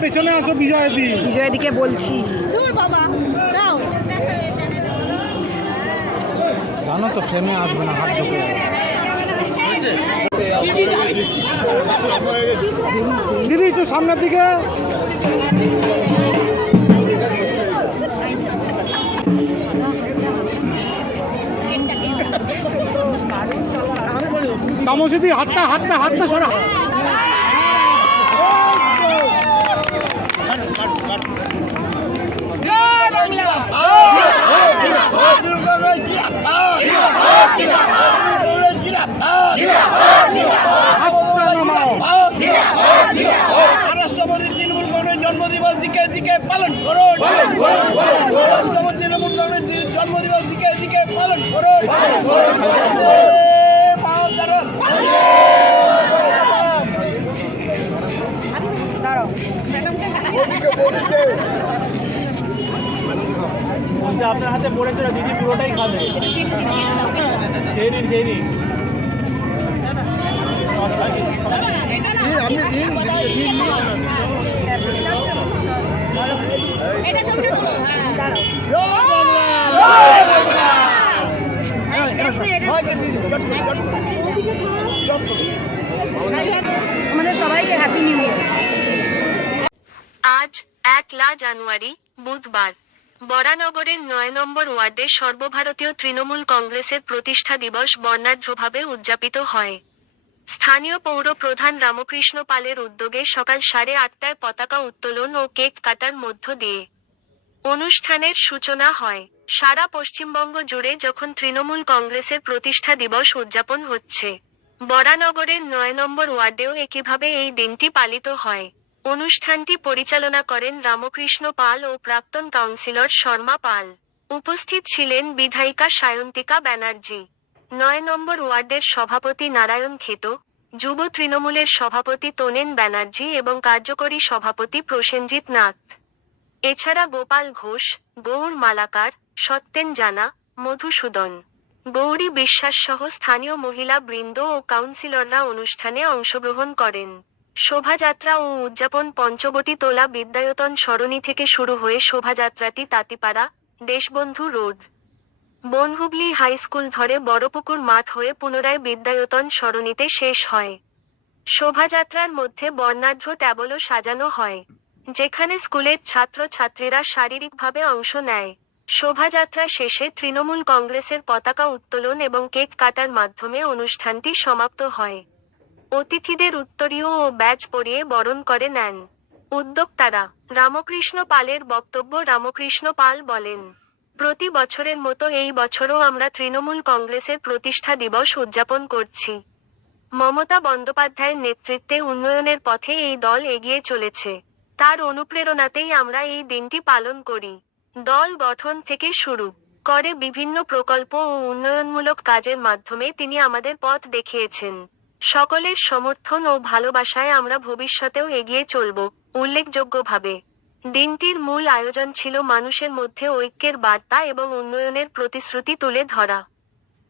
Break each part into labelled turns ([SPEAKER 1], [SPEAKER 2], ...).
[SPEAKER 1] পেছনে আসো বিজয়দি
[SPEAKER 2] বিজয়দিকে বলছি
[SPEAKER 1] জানো তো ফ্রেমে আসবে না হাত ঢুকে দিদি একটু সামনের দিকে। তামসিদি হাতটা হাতটা হাতটা সরা।
[SPEAKER 3] জন্মদিবস দিকে দিকে পালন করুন। জন্মদিবস দিকে দিকে পালন করুন বন্দে মাতরম।
[SPEAKER 4] আপনার হাতে পড়েছে না? দিদি পুরোটাই খাবে। খেয়ে নিন খেয়ে নিন।
[SPEAKER 2] আমাদের সবাইকে হ্যাপি নিউ ইয়ার
[SPEAKER 5] আজ একলা জানুয়ারি বুধবার। বরানগরের নয় নম্বর ওয়ার্ডে সর্বভারতীয় তৃণমূল কংগ্রেসের প্রতিষ্ঠা দিবস বর্ণাঢ্যভাবে উদযাপিত হয়। স্থানীয় পৌর প্রধান রামকৃষ্ণ পালের উদ্যোগে সকাল সাড়ে আটটায় পতাকা উত্তোলন ও কেক কাটার মধ্য দিয়ে অনুষ্ঠানের সূচনা হয়। সারা পশ্চিমবঙ্গ জুড়ে যখন তৃণমূল কংগ্রেসের প্রতিষ্ঠা দিবস উদযাপন হচ্ছে, বরানগরের নয় নম্বর ওয়ার্ডেও একইভাবে এই দিনটি পালিত হয়। অনুষ্ঠানটি পরিচালনা করেন রামকৃষ্ণ পাল ও প্রাক্তন কাউন্সিলর শর্মা পাল। উপস্থিত ছিলেন বিধায়িকা সায়ন্তিকা ব্যানার্জি। নয় নম্বর ওয়ার্ডের সভাপতি নারায়ণ খেত, যুব তৃণমূলের সভাপতি তোনেন ব্যানার্জি এবং কার্যকরী সভাপতি প্রসেনজিৎ নাথ। এছাড়া গোপাল ঘোষ, গৌর মালাকার, সত্যেন জানা, মধুসূদন। গৌরী বিশ্বাস সহ স্থানীয় মহিলা বৃন্দ ও কাউন্সিলররা অনুষ্ঠানে অংশগ্রহণ করেন। শোভাযাত্রা ও উদযাপন পঞ্চবটি তোলা বিদ্যায়তন সরণি থেকে শুরু হয়ে শোভাযাত্রাটি তাঁতিপাড়া, Deshbandhu road. Banhooghly high school ধরে বড়পুকুর মাঠ হয়ে পুনরায় বিদ্যায়তন সরণিতে শেষ হয়। শোভাযাত্রার মধ্যে বর্ণাঢ্য ট্যাবলও সাজানো হয়, যেখানে স্কুলের ছাত্র ছাত্রীরা শারীরিকভাবে অংশ নেয়। শোভাযাত্রা শেষে তৃণমূল কংগ্রেসের পতাকা উত্তোলন এবং কেক কাটার মাধ্যমে অনুষ্ঠানটি সমাপ্ত হয়। অতিথিদের উত্তরীয় ও ব্যাজ পরিয়ে বরণ করে নেন। উদ্যোক্তারা রামকৃষ্ণ পালের বক্তব্য রামকৃষ্ণ পাল বলেন, প্রতি বছরের মতো এই বছরও আমরা তৃণমূল কংগ্রেসের প্রতিষ্ঠা দিবস উদযাপন করছি। মমতা বন্দ্যোপাধ্যায়ের নেতৃত্বে উন্নয়নের পথে এই দল এগিয়ে চলেছে। তার অনুপ্রেরণাতেই আমরা এই দিনটি পালন করি। দল গঠন থেকে শুরু করে বিভিন্ন প্রকল্প ও উন্নয়নমূলক কাজের মাধ্যমে তিনি আমাদের পথ দেখিয়েছেন। সকলের সমর্থন ও ভালোবাসায় আমরা ভবিষ্যতেও এগিয়ে চলব, উল্লেখযোগ্যভাবে। দিনটির মূল আয়োজন ছিল মানুষের মধ্যে ঐক্যের বার্তা এবং উন্নয়নের প্রতিশ্রুতি তুলে ধরা।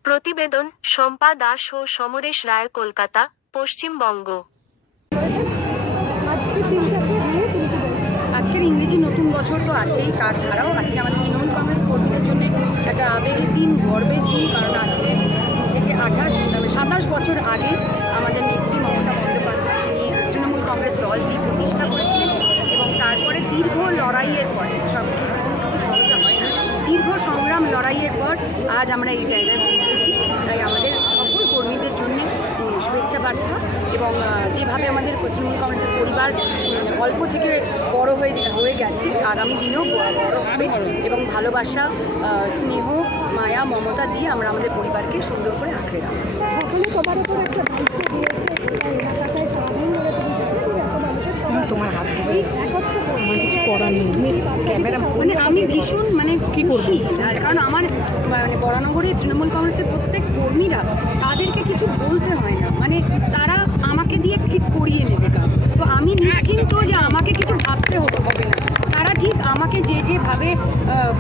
[SPEAKER 5] প্রতিবেদন, শম্পা দাস ও সমরেশ রায়, কলকাতা, পশ্চিমবঙ্গ।
[SPEAKER 2] আজকের ইংরেজি নতুন বছর তো আছেই তাছাড়াও আজকে আমাদের তৃণমূল কংগ্রেস কর্মীদের জন্য একটা আবেগের দিন, গর্বের দিন, কারণ আজকে সাতাশ বছর আগে আমাদের নেত্রী মমতা বন্দ্যোপাধ্যায় তিনি তৃণমূল কংগ্রেস দলটি প্রতিষ্ঠা করেছিলেন এবং তারপরে দীর্ঘ লড়াইয়ের পরে, সব কিছু সহজ হয় না, দীর্ঘ সংগ্রাম লড়াইয়ের পর আজ আমরা এই জায়গায় পৌঁছেছি। তাই আমাদের সকল কর্মীদের জন্য শুভেচ্ছা বার্তা। এবং যেভাবে আমাদের তৃণমূল কংগ্রেসের পরিবার অল্প থেকে বড় হয়ে হয়ে গেছে, আগামী দিনেও বড় হবে এবং ভালোবাসা স্নেহ, মায়া, মমতা দিয়ে আমরা আমাদের পরিবারকে সুন্দর করে আঁকড়ে রাখব হাত ধরে ক্যামেরা মানে আমি ভীষণ মানে কি খুশি। কারণ আমার মানে বরানগরে তৃণমূল কংগ্রেসের প্রত্যেক কর্মীরা তাদেরকে কিছু বলতে হয় না। মানে তারা আমাকে দিয়ে ঠিক করিয়ে নেবে কাজ। তো আমি নিশ্চিন্ত যে আমাকে কিছু ভাবতে হবে হবে না। তারা ঠিক আমাকে যে যেভাবে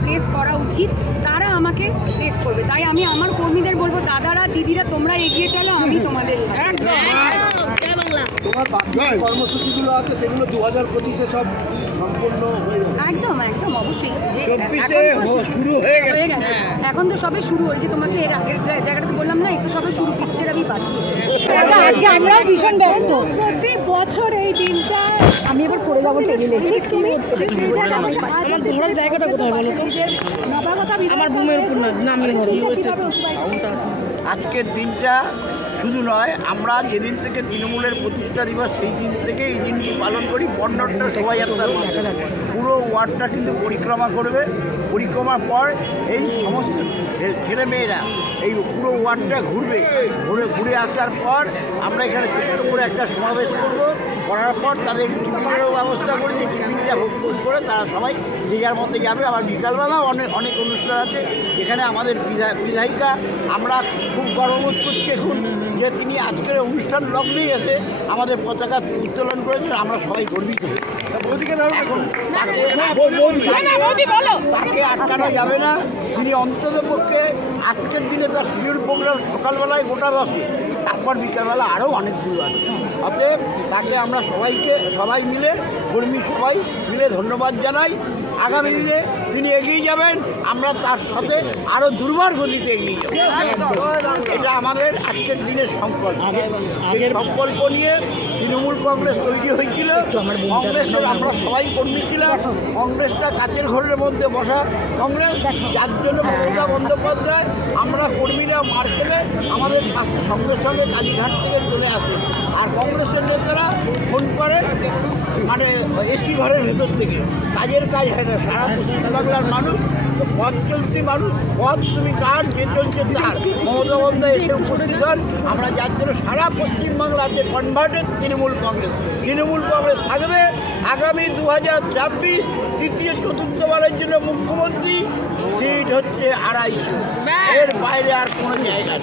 [SPEAKER 2] প্লেস করা উচিত তারা আমাকে প্লেস করবে। তাই আমি আমার কর্মীদের বলব দাদারা দিদিরা তোমরা এগিয়ে চলো আমি তোমাদের সাথে।
[SPEAKER 3] তোমার বাকি কর্মসূচিগুলো আছে সেগুলো দু হাজার পঁচিশে সব সম্পূর্ণ
[SPEAKER 2] একদম একদম অবশ্যই। এখন তো
[SPEAKER 3] শুরু হয়ে গেছে।
[SPEAKER 2] এখন তো সবে শুরু হয়েছে তোমাকে এর আগের জা- জায়গাটা তো বললাম না এই তো সবে শুরু পিকচার আমি বাকি। আজকে আমরাও ভীষণ ব্যস্ত।
[SPEAKER 6] প্রতি বছর এই দিনটা আমি এবার পড়ে যাব টেবিলে
[SPEAKER 2] ঘোরার জায়গাটা কোথায় বলো তো? আমার বুমের উপর না নামিয়ে
[SPEAKER 3] আজকের দিনটা শুধু নয়, আমরা যেদিন থেকে তৃণমূলের প্রতিষ্ঠা দিবস, সেই দিন থেকে এই দিনটি পালন করি। বন্নটা শোভাযাত্রার মাধ্যমে। পুরো ওয়ার্ডটা কিন্তু পরিক্রমা করবে। পরিক্রমার পর এই সমস্ত ছেলে ছেলেমেয়েরা এই পুরো ওয়ার্ডটা ঘুরবে। ঘুরে ঘুরে আসার পর আমরা এখানে ছোট্ট করে একটা সমাবেশ করব। করার পর তাদের টিফিনেরও ব্যবস্থা করেছি টিফিনটা ভোগ ভোগ করে তারা সবাই যে যার মধ্যে যাবে। আবার বিকালবেলাও অনেক অনেক অনুষ্ঠান আছে। এখানে আমাদের বিধা- বিধায়িকা আমরা খুব গর্ববোধ করছি এখন যে তিনি আজকের অনুষ্ঠান লগ্নেই এসে আমাদের পতাকা উত্তোলন করেছেন। আমরা সবাই গর্বিত। তাকে আটকানো যাবে না। তিনি অন্তত পক্ষে আজকের দিনে তার শিডিউল প্রোগ্রাম সকালবেলায় গোটা দশে। তারপর বিকেলবেলা আরও অনেক অনেকগুলো আছে। অতএব তাকে আমরা সবাইকে, সবাই মিলে, কর্মী সবাই মিলে ধন্যবাদ জানাই। আগামী দিনে তিনি এগিয়ে যাবেন আমরা তার সাথে আরও দুর্বার গতিতে এগিয়ে যাব। এটা আমাদের আজকের দিনের সংকল্প। এই সংকল্প নিয়ে তৃণমূল কংগ্রেস তৈরি হয়েছিল। কংগ্রেসের আমরা সবাই কর্মী ছিলাম। কংগ্রেসটা কাচের ঘরের মধ্যে বসা কংগ্রেস যার জন্য মমতা বন্দ্যোপাধ্যায় আমরা কর্মীরা মার খেলে আমাদের পাশে সঙ্গে সঙ্গে কালীঘাট থেকে চলে আসে। আর কংগ্রেসের নেতারা মানে এসি ঘরের ভেতর থেকে। কাজের কাজ হয় না সারা পশ্চিমবাংলার মানুষ তো পথ চলতি মানুষ পথ তুমি কার যে চলছে তার। মমতা বন্দ্যোপাধ্যায় এসে উপস্থিত হন। আমরা যার জন্য সারা পশ্চিমবাংলাতে কনভার্টেড তৃণমূল কংগ্রেস। তৃণমূল কংগ্রেস থাকবে আগামী দু হাজার ছাব্বিশ তৃতীয় চতুর্থবারের জন্য মুখ্যমন্ত্রী। সিট হচ্ছে আড়াইশো। এর বাইরে আর কোনো জায়গা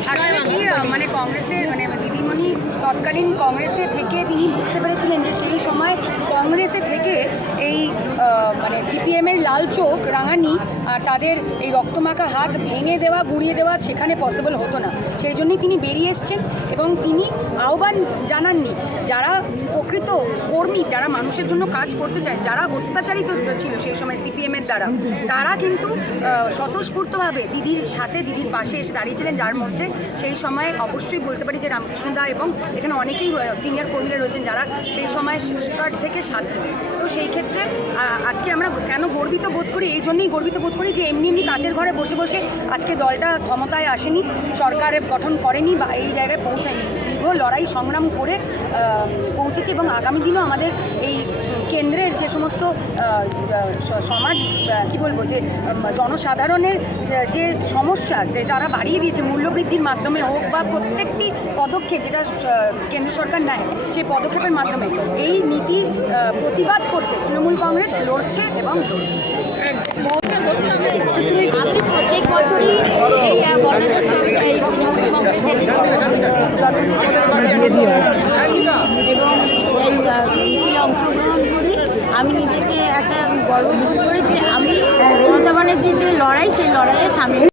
[SPEAKER 2] মানে কংগ্রেসের মানে দিদিমণি তৎকালীন কংগ্রেসে থেকে তিনি বুঝতে পেরেছিলেন যে সেই সময় কংগ্রেসে থেকে এই মানে সিপিএমের লাল চোখ, রাঙানি আর তাদের এই রক্তমাখা হাত ভেঙে দেওয়া, গুঁড়িয়ে দেওয়া সেখানে পসিবল হতো না। সেই জন্যই তিনি বেরিয়ে এসছেন এবং তিনি আহ্বান জানাননি, যারা প্রকৃত কর্মী, যারা মানুষের জন্য কাজ করতে চায়, যারা অত্যাচারিত ছিল সেই সময় সিপিএমের দ্বারা, তারা কিন্তু স্বতঃস্ফূর্তভাবে দিদির সাথে, দিদির পাশে এসে দাঁড়িয়েছিলেন, যার মধ্যে সেই সময় অবশ্যই বলতে পারি যে রামকৃষ্ণ দা এবং এখানে অনেকেই সিনিয়র কর্মীরা রয়েছেন যারা সেই সময় শিশুকার থেকে সাথী। তো সেই ক্ষেত্রে আজকে আমরা কেন গর্বিত বোধ করি? এই জন্যই গর্বিত বোধ করি যে এমনি এমনি কাজের ঘরে বসে বসে আজকে দলটা ক্ষমতায় আসেনি, সরকারে গঠন করেনি বা এই জায়গায় পৌঁছায়নি। দীর্ঘ লড়াই সংগ্রাম করে পৌঁছেছে এবং আগামী দিনও আমাদের এই কেন্দ্রের যে সমস্ত সমাজ কি বলব যে জনসাধারণের যে- সমস্যা যে তারা বাড়িয়ে দিয়েছে মূল্যবৃদ্ধির মাধ্যমে হোক বা প্রত্যেকটি পদক্ষেপ যেটা কেন্দ্র সরকার নেয় সেই পদক্ষেপের মাধ্যমে এই নীতি প্রতিবাদ করতে তৃণমূল কংগ্রেস লড়ছে এবং
[SPEAKER 6] তুমি আমি প্রত্যেক বছরই এই আহ, বর্ণাঢ্য সভা- এই তৃণমূল কংগ্রেসের এবং এই মিছিলে অংশগ্রহণ আমি নিজেকে একটা গর্ববোধ করি যে আমি মমতা ব্যানার্জির যে লড়াই সেই লড়াইয়ে সামিল